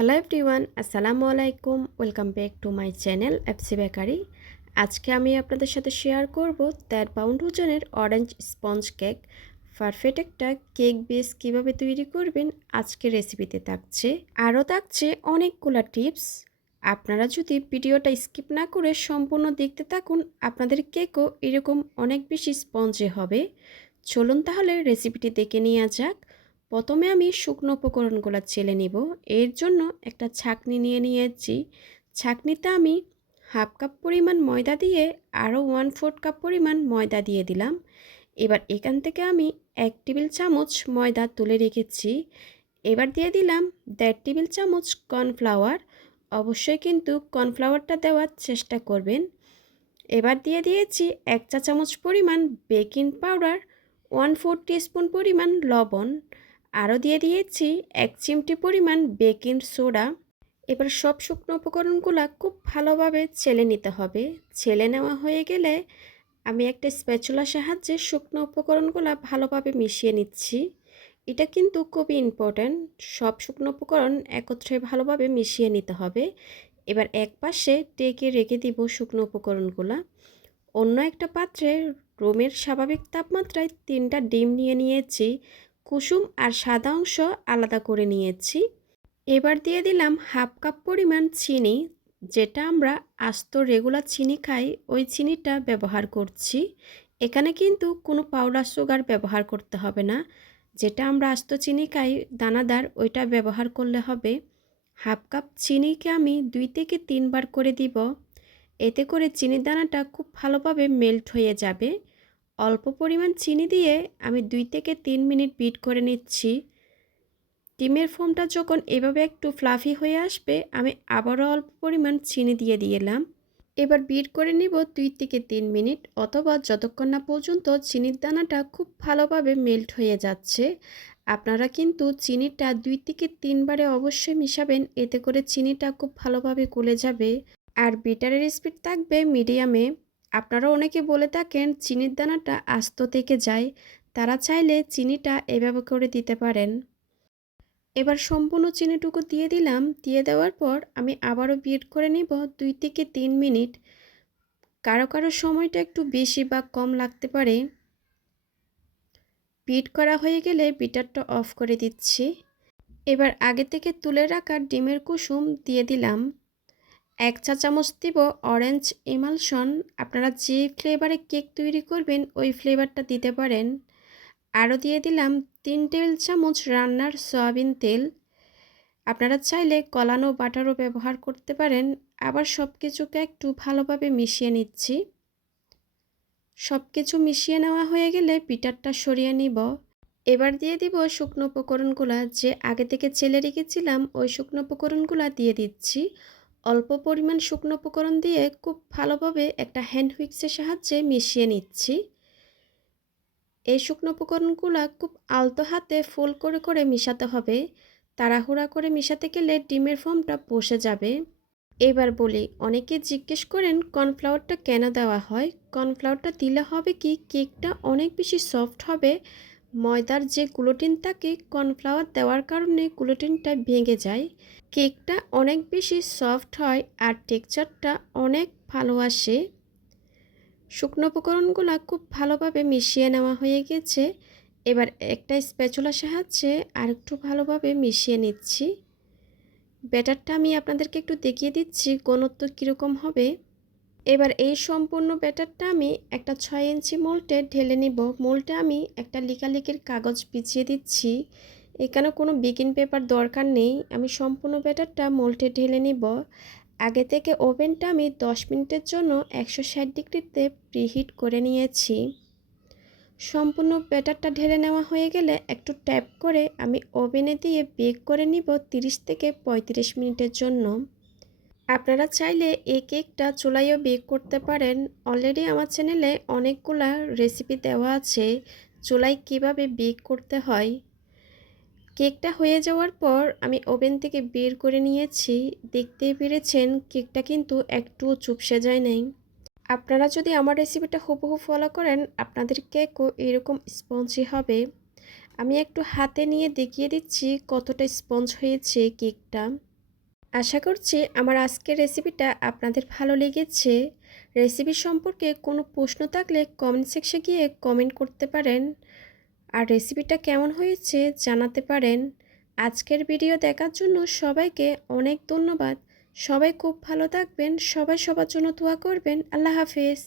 Hello everyone, আসসালামু আলাইকুম। Welcome back to my channel FC bakery. আজকে আমি আপনাদের সাথে শেয়ার করব ১৩ পাউন্ড ওজনের অরেঞ্জ স্পঞ্জ কেক। পারফেক্ট একটা কেক বেস কীভাবে তৈরি করবেন আজকের রেসিপিতে থাকছে। আরও থাকছে অনেকগুলো টিপস। আপনারা যদি ভিডিওটা স্কিপ না করে সম্পূর্ণ দেখতে থাকুন, আপনাদের কেকও এরকম অনেক বেশি স্পঞ্জে হবে। চলুন তাহলে রেসিপিটি দেখে নেওয়া যাক। প্রথমে আমি শুকনো উপকরণগুলো চেলে নিব। এর জন্য একটা ছাঁকনি নিয়ে নিয়েছি। ছাঁকনিতে আমি হাফ কাপ পরিমাণ ময়দা দিয়ে আরও 1/4 কাপ পরিমাণ ময়দা দিয়ে দিলাম। এবার এখান থেকে আমি 1 টেবিল চামচ ময়দা তুলে রেখেছি। এবার দিয়ে দিলাম 1.5 টেবিল চামচ কর্নফ্লাওয়ার। অবশ্যই কিন্তু কর্নফ্লাওয়ারটা দেওয়ার চেষ্টা করবেন। এবার দিয়ে দিয়েছি 1 চা চামচ পরিমাণ বেকিং পাউডার, 1/4 টিস্পুন পরিমাণ লবণ, আরও দিয়ে দিয়েছি 1 চিমটি পরিমাণ বেকিং সোডা। এবার সব শুকনো উপকরণগুলো খুব ভালোভাবে ছেলে নিতে হবে। ছেলে নেওয়া হয়ে গেলে আমি একটা স্প্যাচুলার সাহায্যে শুকনো উপকরণগুলো ভালোভাবে মিশিয়ে নিচ্ছি। এটা কিন্তু খুবই ইম্পর্ট্যান্ট। সব শুকনো উপকরণ একত্রে ভালোভাবে মিশিয়ে নিতে হবে। এবার এক পাশে ঢেকে রেখে দিব শুকনো উপকরণগুলো। অন্য একটা পাত্রে রুমের স্বাভাবিক তাপমাত্রায় 3টা ডিম নিয়ে নিয়েছি। কুসুম আর সাদা অংশ আলাদা করে নিয়েছি। এবার দিয়ে দিলাম হাফ কাপ পরিমাণ চিনি, যেটা আমরা আস্ত রেগুলার চিনি খাই ওই চিনিটা ব্যবহার করছি। এখানে কিন্তু কোনো পাউডার সুগার ব্যবহার করতে হবে না। যেটা আমরা আস্ত চিনি খাই দানাদার, ওইটা ব্যবহার করলে হবে। হাফ কাপ চিনিকে আমি 2 থেকে 3 বার করে দিব। এতে করে চিনির দানাটা খুব ভালোভাবে মেল্ট হয়ে যাবে। অল্প পরিমাণ চিনি দিয়ে আমি 2 থেকে 3 মিনিট বিট করে নিচ্ছি। ডিমের ফোমটা যখন এভাবে একটু ফ্লাফি হয়ে আসবে, আমি আবারও অল্প পরিমাণ চিনি দিয়ে দিলাম। এবার বিট করে নিব 2 থেকে 3 মিনিট, অথবা যতক্ষণ না পর্যন্ত চিনির দানাটা খুব ভালোভাবে মেল্ট হয়ে যাচ্ছে। আপনারা কিন্তু চিনিটা 2 থেকে 3 বারে অবশ্যই মিশাবেন, এতে করে চিনিটা খুব ভালোভাবে গলে যাবে। আর বিটারের স্পিড থাকবে মিডিয়ামে। আপনারা অনেকে বলে থাকেন চিনির দানাটা আস্ত থেকে যায়, তারা চাইলে চিনিটা এভাবে করে দিতে পারেন। এবার সম্পূর্ণ চিনিটুকু দিয়ে দিলাম। দিয়ে দেওয়ার পর আমি আবারও বিট করে নিব 2 থেকে 3 মিনিট। কারো কারো সময়টা একটু বেশি বা কম লাগতে পারে। বিট করা হয়ে গেলে বিটারটা অফ করে দিচ্ছি। এবার আগে থেকে তুলে রাখা ডিমের কুসুম দিয়ে দিলাম। 1 চা চামচ দিব অরেঞ্জ এমালশন। আপনারা যে ফ্লেভারে কেক তৈরি করবেন ওই ফ্লেভারটা দিতে পারেন। আরও দিয়ে দিলাম 3 টেবিল চামচ রান্নার সয়াবিন তেল। আপনারা চাইলে গলানো বাটারও ব্যবহার করতে পারেন। আবার সব কিছুকে একটু ভালোভাবে মিশিয়ে নিচ্ছি। সব কিছু মিশিয়ে নেওয়া হয়ে গেলে বিটারটা সরিয়ে নিব। এবার দিয়ে দিব শুকনো উপকরণগুলো, যে আগে থেকে চেলে রেখেছিলাম ওই শুকনো উপকরণগুলো দিয়ে দিচ্ছি। অল্প পরিমাণ শুকনো উপকরণ দিয়ে খুব ভালোভাবে একটা হ্যান্ড হুইক্সের সাহায্যে মিশিয়ে নিচ্ছি। এই শুকনো উপকরণগুলো খুব আলতো হাতে ফোল্ড করে করে মিশাতে হবে। তাড়াহুড়া করে মিশাতে গেলে ডিমের ফোমটা বসে যাবে। এবার বলি, অনেকে জিজ্ঞেস করেন কর্নফ্লাওয়ারটা কেন দেওয়া হয়। কর্নফ্লাওয়ারটা দিলে হবে কি, কেকটা অনেক বেশি সফট হবে। ময়দার যে গ্লুটেন থাকে, কর্নফ্লাওয়ার দেওয়ার কারণে গ্লুটেনটা ভেঙে যায়। কেকটা অনেক বেশি সফট হয় আর টেক্সচারটা অনেক ভালো আসে। শুকনো উপকরণগুলো খুব ভালোভাবে মিশিয়ে নেওয়া হয়ে গেছে। এবার একটা স্প্যাচুলার সাহায্যে আরেকটু ভালোভাবে মিশিয়ে নিচ্ছি। ব্যাটারটা আমি আপনাদেরকে একটু দেখিয়ে দিচ্ছি ঘনত্ব কীরকম হবে। এবার এই সম্পূর্ণ ব্যাটারটা আমি একটা 6 ইঞ্চি মোল্ডে ঢেলে নিব। মোল্ডে আমি একটা লিকালিকের কাগজ বিছিয়ে দিচ্ছি। এখানে কোনো বেকিং পেপার দরকার নেই। আমি সম্পূর্ণ ব্যাটারটা মোল্ডে ঢেলে নিব। আগে থেকে ওভেনটা আমি 10 মিনিটের জন্য 160 ডিগ্রিতে প্রিহিট করে নিয়েছি। সম্পূর্ণ ব্যাটারটা ঢেলে নেওয়া হয়ে গেলে একটু ট্যাপ করে আমি ওভেনে দিয়ে বেক করে নিব 30 থেকে 35 মিনিটের জন্য। আপনারা চাইলে এই কেকটা চুলায়ও বেক করতে পারেন। অলরেডি আমার চ্যানেলে অনেকগুলা রেসিপি দেওয়া আছে চুলায় কিভাবে বেক করতে হয়। কেকটা হয়ে যাওয়ার পর আমি ওভেন থেকে বের করে নিয়েছি। দেখতেই পেরেছেন কেকটা কিন্তু একটুও চুপসে যায় নাই। আপনারা যদি আমার রেসিপিটা হুবহু ফলো করেন, আপনাদের কেকও এরকম স্পঞ্জি হবে। আমি একটু হাতে নিয়ে দেখিয়ে দিচ্ছি কতটা স্পঞ্জ হয়েছে কেকটা। আশা করছি আমার আজকের রেসিপিটা আপনাদের ভালো লেগেছে। রেসিপি সম্পর্কে কোনো প্রশ্ন থাকলে কমেন্ট সেকশনে গিয়ে কমেন্ট করতে পারেন। আর রেসিপিটা কেমন হয়েছে জানাতে পারেন। আজকের ভিডিও দেখার জন্য সবাইকে অনেক ধন্যবাদ। সবাই খুব ভালো থাকবেন, সবাই সবার জন্য দোয়া করবেন। আল্লাহ হাফেজ।